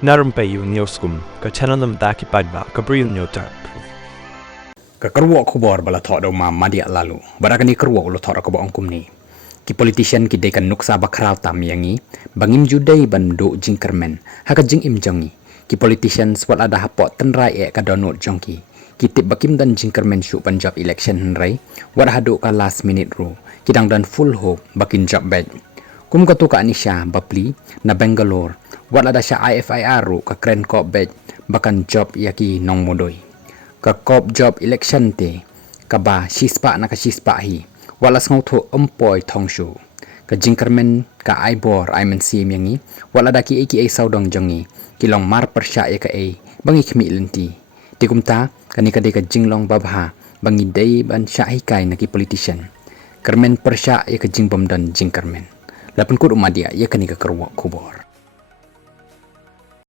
Narum payu nioskum, ka chananam daki padba, ka bril nyotar. Kekerwak kubor bala thok do ma madia lalu. Barakani kerwak lo thok ko angkum ni. Ki politician ki dekan nuksa bakrau tam yangi, bangim judai ban do jingkermen, haka jing im jongi. Ki politician swat ada hapot tenrai ka donut jongki. Ki tip bakim dan jingkermen shu Punjab election henrai, war hado ka last minute ru. Kidang dan full hope bakin job bed. Kum ka tu ka Anisha bapli na Bangalore, war ada sya IFIR ru ka kren ko bed bakan job yaki nong modoi. Ka kop job election te ka ba shispa na ka shispa hi walas ngau tho employ thongshu ka jingkermen ka aibor aimen sim yangi wala daki eki ai saudong jongi kilong mar persya ya ka ai bangi khmi lenti tikumta kani ka de ka jinglong babha bangi dei ban sya hi kai na ki politician kermen persya ya ka jingbom dan jingkermen lapun kud umadia ya kani ka kerwa kubor